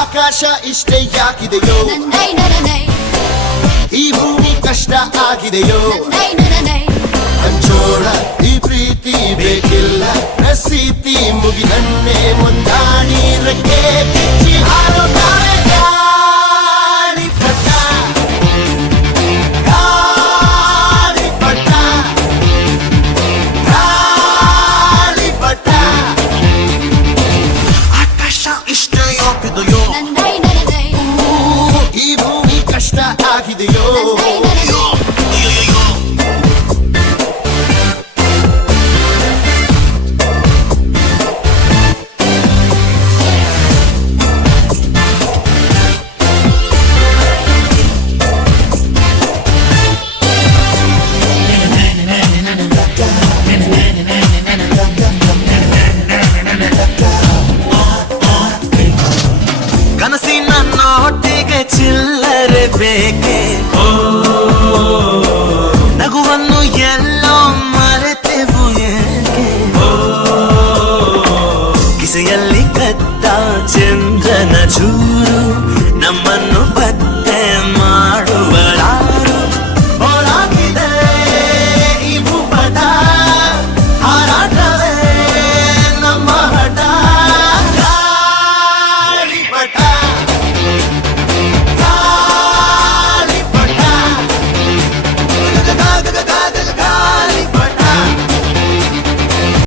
ಆಕಾಶ ಇಷ್ಟೇ ಯಾಕಿದೆಯೋ ಈ ಭೂಮಿ ಕಷ್ಟ ಆಗಿದೆಯೋ ಹಂಚೋಳ ಈ ಪ್ರೀತಿ ಬೇಕಿಲ್ಲ ರಸೀತಿ ಮುಗಿದನ್ನೇ ಮುಂದಾಡಿ ರೆಕ್ಕೆ ಬಿಚ್ಚಿ ಹಾರುತ್ತಾರೆ ಗಾಳಿಪಟ ಗಾಳಿಪಟ ಗಾಳಿಪಟ ಆಕಾಶ ಇಷ್ಟ ಯಾಕಿದೆಯೋ ಈ ಭೂಮಿ ಕಷ್ಟ ಆಗಿದೆಯೋ ಕನಸಿನ ನೋಟಿಗೆ ಚಿಲ್ಲರೆ ಬೇಕೆ ನಗುವನ್ನು ಎಲ್ಲೋ ಮರೆತೆವು ಏಕೆ ಕಿಸೆಯಲ್ಲಿ ಕದ್ದ ಚಂದ್ರನ ಚೂ